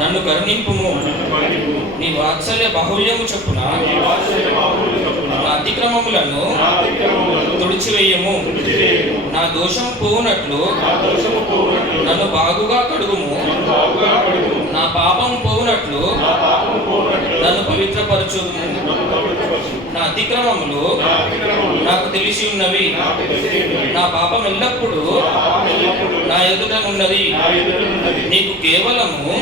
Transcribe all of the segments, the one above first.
నన్ను కరుణింపుము. నీ వాత్సల్య బాహుల్యము చొప్పున నా అతిక్రమములను తుడిచివేయము. నా దోషము పోవునట్లు నన్ను బాగుగా కడుగుము. నా పాపము పోవునట్లు నన్ను పవిత్రపరచుదుము. నా అతిక్రమములు నాకు తెలిసి ఉన్నవి. నా పాపం ఎల్లప్పుడూ నా ఎదుట ఉన్నది. నీకు కేవలము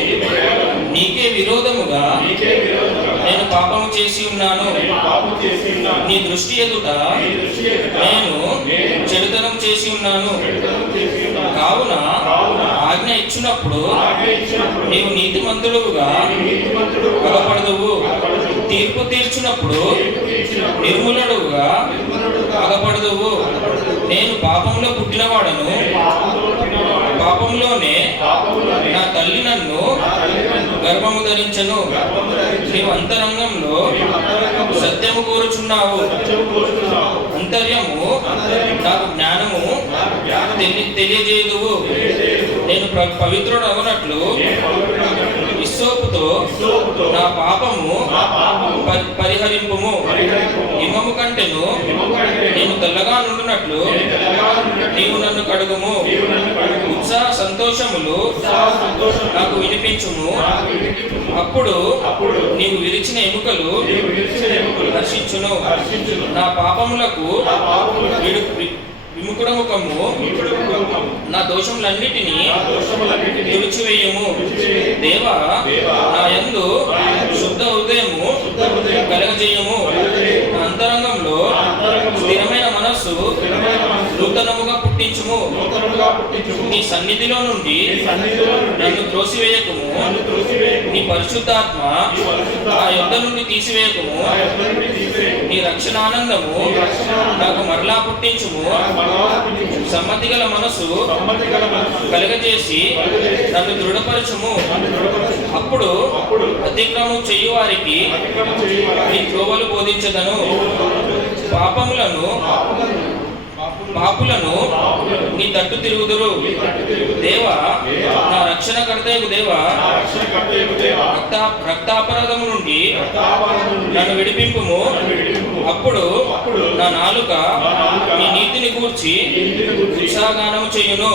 నీకే విరోధముగా నేను పాపము చేసి ఉన్నాను. నీ దృష్టి ఎదుట నేను చెడుతనం చేసి ఉన్నాను. కావున ఆజ్ఞ ఇచ్చినప్పుడు నీవు నీతిమంతుడుగా అగపడదువు. తీర్పు తీర్చినప్పుడు నిర్మూలుడుగా అగపడదువు. నేను పాపంలో పుట్టినవాడను. పాపంలోనే నా తల్లి నన్ను గర్భము ధరించను. నీవు అంతరంగంలో సత్యము కోరుచున్నావు. అంతర్యము నాకు జ్ఞానము తెలియజేయుదువు. నేను పవిత్రుడు అవునట్లు ఇస్సోపుతో నా పాపము పరిహరింపుము. హిమము కంటెను నేను తెల్లగా నుండునట్లు నీవు నన్ను కడుగుము. ఉత్సాహ సంతోషములు నాకు వినిపించుము. అప్పుడు నీవు విరిచిన ఎముకలు హర్షించును. నా పాపములకు విముఖముఖము నా దోషములన్నిటినీ తుడిచివేయము. దేవా, నా యందు శుద్ధ హృదయము కలగజేయము. నా అంతరంగంలో స్థిరమైన మనస్సు నూతనముగా పుట్టి పుట్టించుము. నీ సన్నిధిలో నుండి నన్ను త్రోసివేయకుము. నీ పరిశుద్ధాత్మ నా యొద్ద నుండి తీసివేయకుము. నీ రక్షణానందము నాకు మరలా పుట్టించుము. సమ్మతి గల మనసు కలగజేసి నన్ను దృఢపరచుము. అప్పుడు అతిక్రమం చేయు వారికి నీ త్రోవలు బోధించదను. పాపులను నీ తట్టు తిరుగుదురు. దేవా, నా రక్షణకర్తయగు దేవా, రక్తాపరాధము నుండి నన్ను విడిపింపుము. అప్పుడు నా నాలుక నీ నీతిని గూర్చి ఉత్సాహగానము చేయును.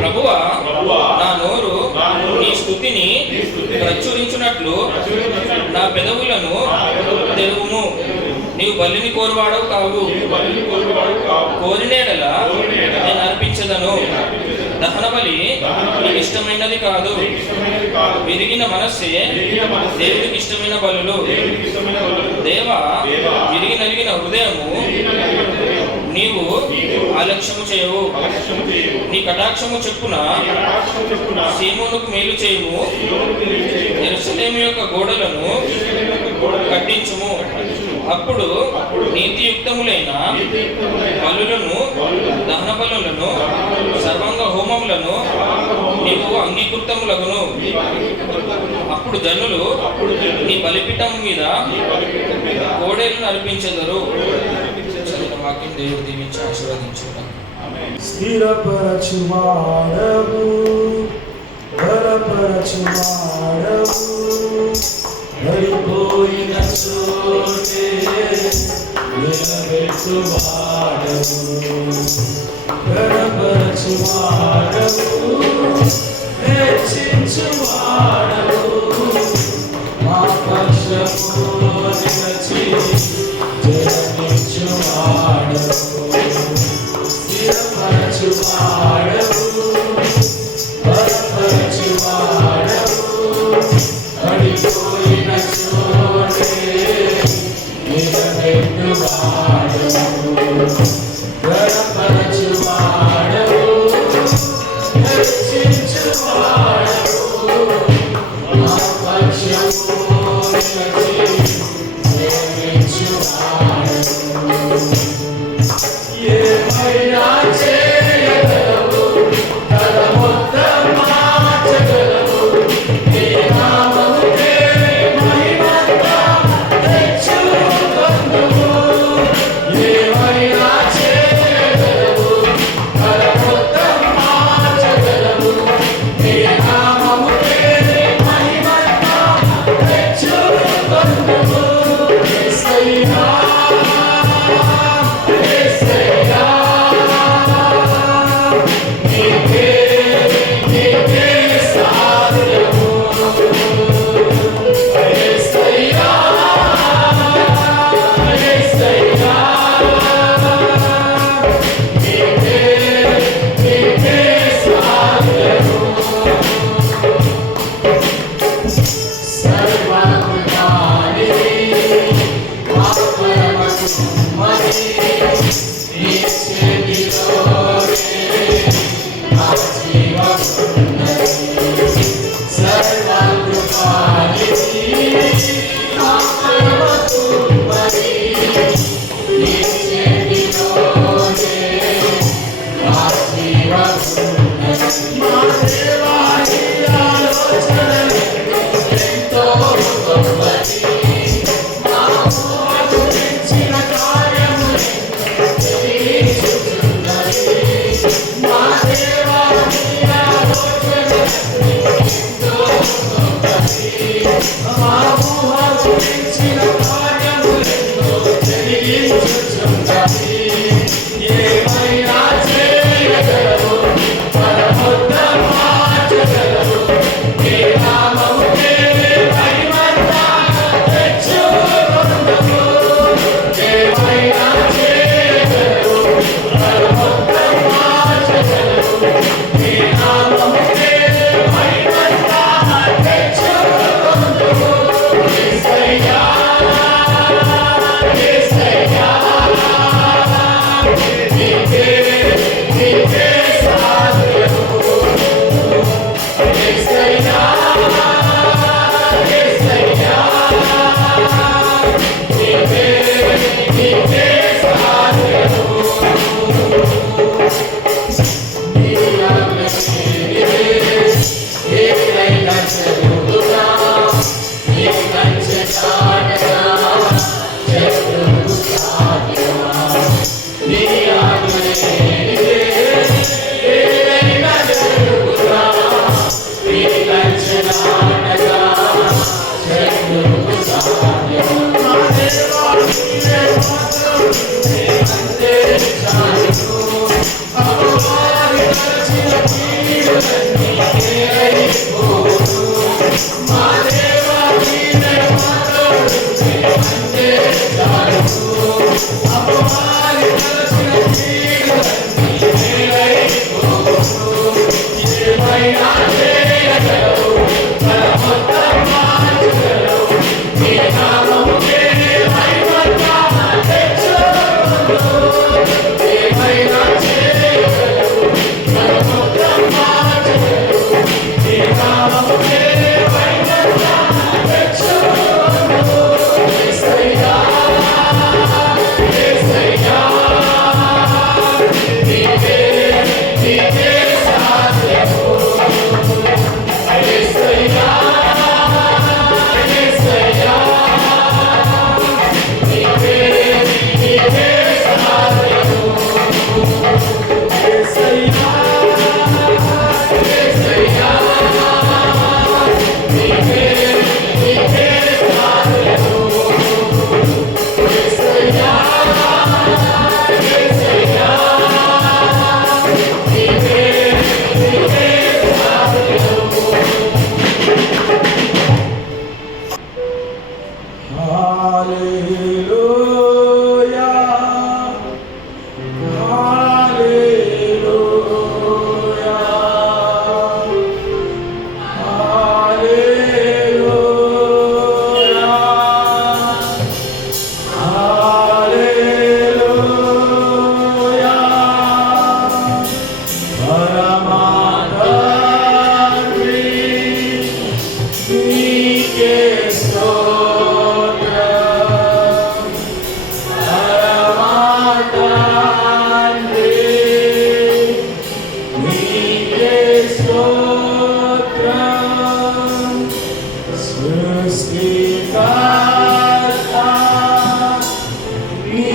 ప్రభువా, నా నోరు నీ స్తుతిని ప్రచురించున్నట్లు నా పెదవులను తెరువుము. నీవు బలిని కోరువాడవు కావు. కోరినేడల నేను అర్పించదను. దహన బలి నీకు ఇష్టమైనది కాదు. విరిగిన మనస్సే దేవునికి ఇష్టమైన బలులు. దేవా, విరిగి నలిగిన హృదయము నీవు ఆలక్ష్యము చేయవు. నీ కటాక్షము చెప్పున సీమోనుకు మేలు చేయుము. యెరూషలేము యొక్క గోడలను కట్టించుము. అప్పుడు నీతియుక్తములైన బలులను, దహన బలులను, సర్వాంగ హోమములను నీవు అంగీకృతములగును. అప్పుడు జనులు నీ బలిపీఠం మీద కోడేలను అర్పించెదరు. వాక్యం దేవుడు దీవించి ఆశీర్వదించును. స్థిరపరచువాడవు, బలపరచువాడవు, పడిపోయిన చోటే నిలబెట్టువాడవు, బలపరచువాడవు, హెచ్చించువాడవు, మా పక్షము నిలచి జయమిచ్చువాడవు, స్థిరపరచువాడవు, బలపరచువాడవు, పడిపోయిన చోటే నిలబెట్టువాడవు, బలపరచువాడవు, హెచ్చించువాడవు, మా పక్షము నిలచి జయమిచ్చువాడవు. ఏమైనా చేయగలవు, తల మొత్తం మార్చగలవు, నీ నామముకే మహిమంతా తెచ్చుకొందుము. ఏమైనా చేయగలవు, తల మొత్తం మార్చగలవు, నీ నామముకే మహిమంతా తెచ్చుకొందుము. యేసయ్యా, నీకే సాధ్యము నీ ఆజ్ఞనే ఏదైనా జరుగునా నీ కంచె చాటునా జరుగును సాధ్యమా నీ ఆజ్ఞనే ఏదైనా జరుగునా నీ కంచె చాటునా జరుగును సాధ్యమా నా దేవా నీవే మాత్రం నీకంటే చాలును అపవాది తలచిన కీడులన్నీ ఏరైపోను మా దేవా నీవే మాత్రం నీకంటే చాలును అపవాది తలచిన కీడులన్నీ ఏరైపోను ఏమైనా చేయగలవు బలవంతం మార్చగలవు నీ నామముకే మహిమగా తెచ్చును ఏమైనా చేయగలవు బలవంతం మార్చగలవు నీ నామముకే మహిమగా తెచ్చును యేసయ్యా యేసయ్యా నీకే నీకే సాధ్యము యేసయ్యా యేసయ్యా నీకే నీకే సాధ్యము యేసయ్యా యేసయ్యా నీకే నీకే సాధ్యము యేసయ్యా యేసయ్యా నీకే నీకే సాధ్యము హల్లెలూయా హల్లెలూయా హల్లెలూయా హల్లెలూయా పరమా తండ్రి నీకే స్తోత్రం పరమా తండ్రి నీకే స్తోత్రం సృష్టికర్త నీ